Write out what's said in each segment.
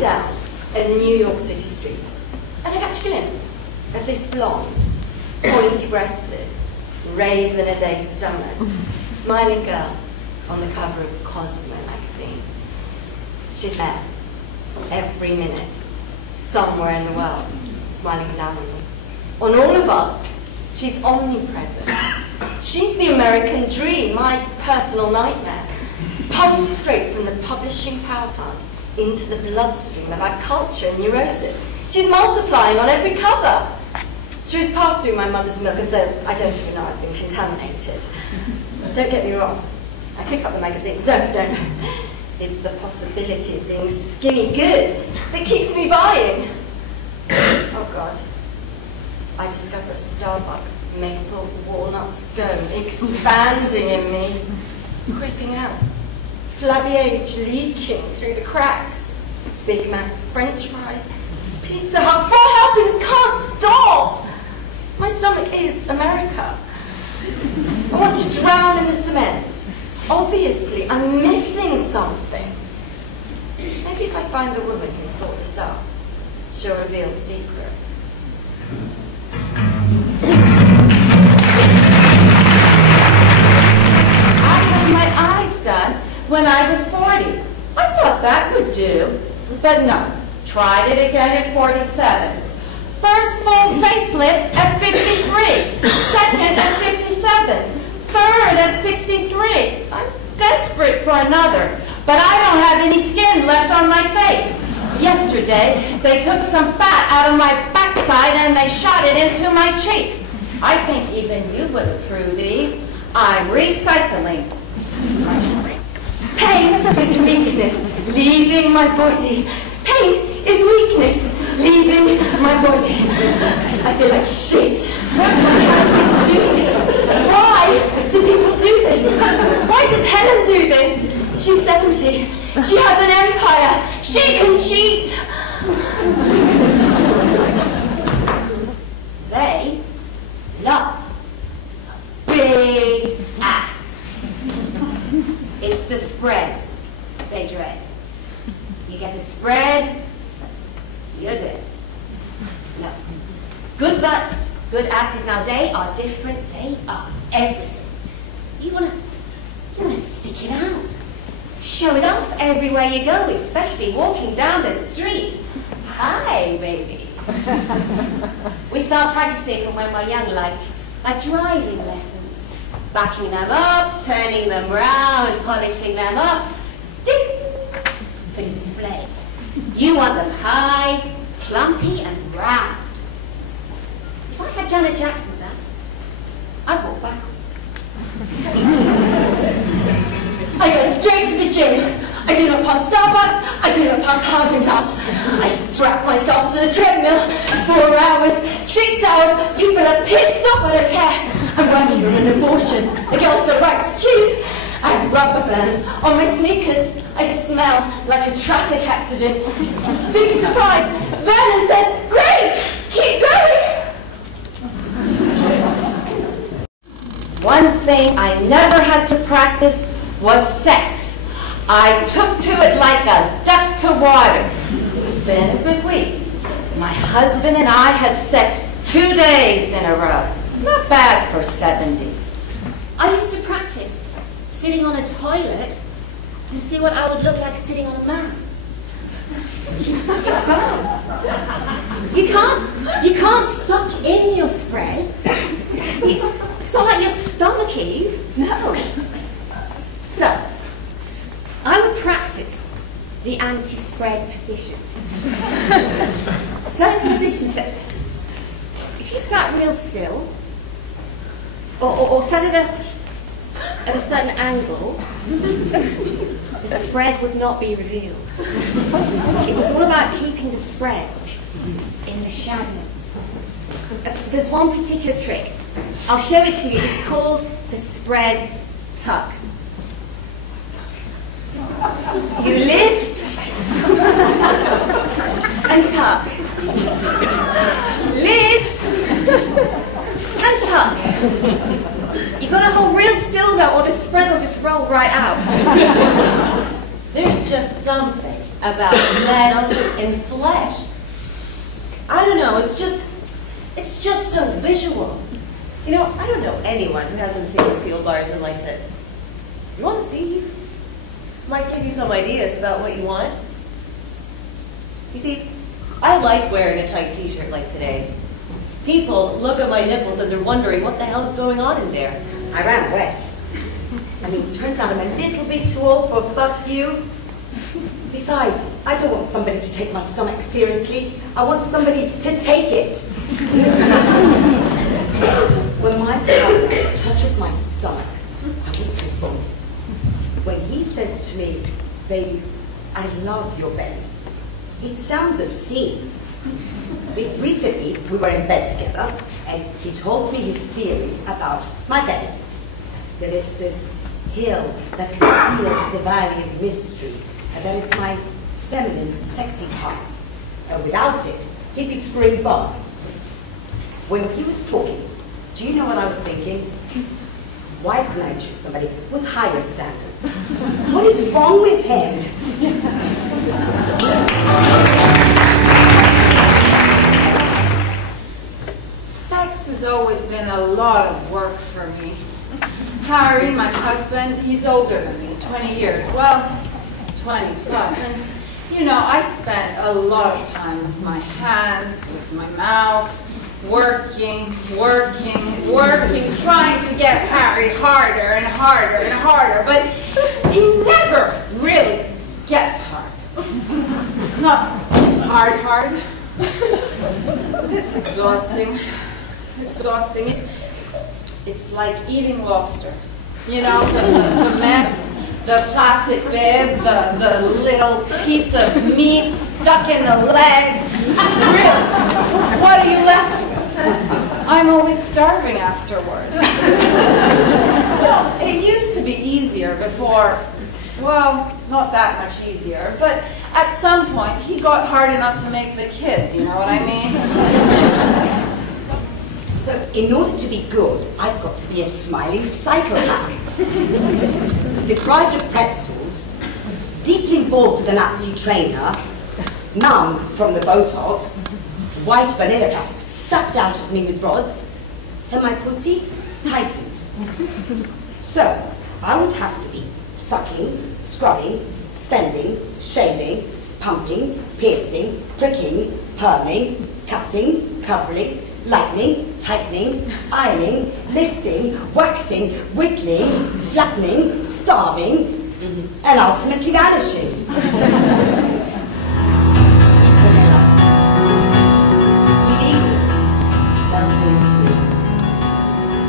down a New York City street, and I catch a glimpse of this blonde, pointy-breasted, raisin-a-day stomach, smiling girl on the cover of Cosmo magazine. She's there, every minute, somewhere in the world, smiling down on me. On all of us, she's omnipresent. She's the American dream, my personal nightmare, pumped straight from the publishing power plant into the bloodstream of our culture and neurosis. She's multiplying on every cover. She was passed through my mother's milk, and so I don't even know I've been contaminated. Don't get me wrong. I pick up the magazines. No. It's the possibility of being skinny good that keeps me buying. Oh, God. I discover a Starbucks maple walnut scone expanding in me, creeping out. Flabby age leaking through the cracks. Big Macs, French fries, Pizza Hut, 4 helpings, can't stop! My stomach is America. I want to drown in the cement. Obviously, I'm missing something. Maybe if I find the woman who thought this up, she'll reveal the secret. I had my eyes done when I was 40. I thought that would do, but no. Tried it again at 47. First full facelift at 53. Second at 57. Third at 63. I'm desperate for another, but I don't have any skin left on my face. Yesterday, they took some fat out of my backside and they shot it into my cheeks. I think even you would approve, Eve. I'm recycling. Pain is weakness, leaving my body. Pain is weakness, leaving my body. I feel like shit. Why do people do this? Why do people do this? Why does Helen do this? She's 70. She has an empire. She can cheat. They love a big ass. It's the spread they dread. You get the spread, you're dead. No. Good butts, good asses, now they are different, they are everything. You wanna stick it out. Show it off everywhere you go, especially walking down the street. Hi, baby. We start practicing from when we're young, like driving lessons. Backing them up, turning them round, polishing them up. Ding! For display. You want them high, plumpy, and round. If I had Janet Jackson's ass, I'd walk backwards. I go straight to the gym. I do not pass Starbucks. I do not pass Haagen-Dazs. I strap myself to the treadmill. 4 hours, 6 hours. People are pissed off. I don't care. I'm working on an abortion. The girls got right to choose. I have rubber bands on my sneakers. I smell like a traffic accident. Big surprise. Vernon says, "Great, keep going." One thing I never had to practice was sex. I took to it like a duck to water. It's been a good week. My husband and I had sex 2 days in a row. Not bad for 70. I used to practice sitting on a toilet to see what I would look like sitting on a man. It's bad. You can't suck in your spread. It's not like your stomach, Eve. No. So, I would practice the anti-spread positions. Certain positions that, if you sat real still, or sat at a certain angle, the spread would not be revealed. It was all about keeping the spread in the shadows. There's one particular trick. I'll show it to you. It's called the spread tuck. You lift and tuck. Lift and tuck. You've got to hold real still though, or the spread will just roll right out. There's just something about metal and flesh. I don't know, it's just so visual. You know, I don't know anyone who hasn't seen steel bars and like this. You want to see? Might give you some ideas about what you want. You see, I like wearing a tight t-shirt like today. People look at my nipples and they're wondering what the hell is going on in there. I ran away. I mean, it turns out I'm a little bit too old for a fuck you. Besides, I don't want somebody to take my stomach seriously. I want somebody to take it. When my partner touches my stomach, I want to vomit. When he says to me, baby, I love your belly, it sounds obscene. Recently, we were in bed together, and he told me his theory about my belly. That it's this hill that conceals the valley of mystery, and that it's my feminine, sexy part. And without it, he'd be screwing bars. When he was talking, do you know what I was thinking? Why couldn't I choose somebody with higher standards? What is wrong with him? Sex has always been a lot of work for me. Harry, my husband, he's older than me, 20 years. Well, 20 plus. And, you know, I spent a lot of time with my hands, with my mouth, working, trying to get Harry harder and harder and harder. But he never really gets hard. Not hard. It's exhausting. It's like eating lobster. You know, the mess, the plastic bib, the little piece of meat stuck in the leg. Really, what are you left with? I'm always starving afterwards. Well, it used to be easier before. Well, not that much easier, but at some point he got hard enough to make the kids, you know what I mean? So, in order to be good, I've got to be a smiling psychopath. Deprived of pretzels, deeply involved with a Nazi trainer, numb from the Botox, white vanilla cup sucked out of me with rods, and my pussy tightened. So, I would have to be sucking, scrubbing, spending, shaving, pumping, piercing, pricking, perming, cutting, covering, lightening, tightening, ironing, lifting, waxing, whittling, flattening, starving, and ultimately vanishing. Sweet vanilla. Illegal. Melting into me.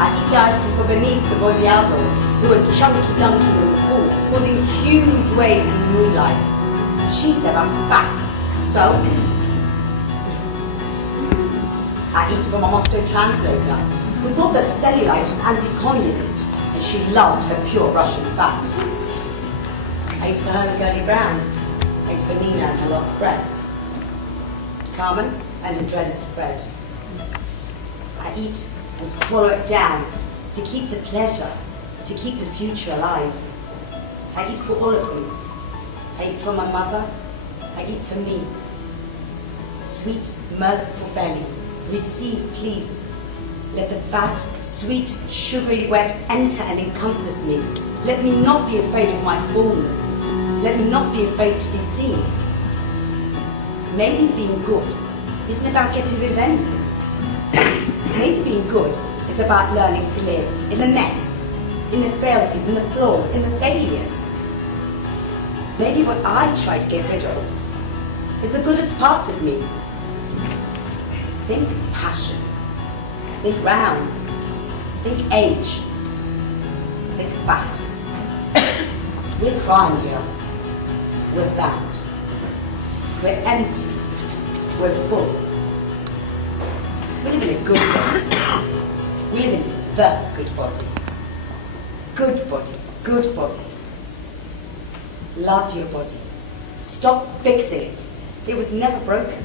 I eat the ice cream for Bernice, the body album, who were chunky dunking in the pool, causing huge waves in the moonlight. She said I'm fat, so I eat from a Moscow translator who thought that cellulite was anti-communist and she loved her pure Russian fat. I eat for her Gertie Brown. I eat for Nina and her lost breasts. Carmen and a dreaded spread. I eat and swallow it down to keep the pleasure, to keep the future alive. I eat for all of them. I eat for my mother. I eat for me. Sweet, merciful belly. Receive, please. Let the fat, sweet, sugary wet enter and encompass me. Let me not be afraid of my fullness. Let me not be afraid to be seen. Maybe being good isn't about getting rid of anything. Maybe being good is about learning to live in the mess, in the frailties, in the flaws, in the failures. Maybe what I try to get rid of is the goodest part of me. Think passion. Think round. Think age. Think fat. We're crying here. We're bound. We're empty. We're full. We live in a good body. We live in the good body. Good body. Good body. Love your body. Stop fixing it. It was never broken.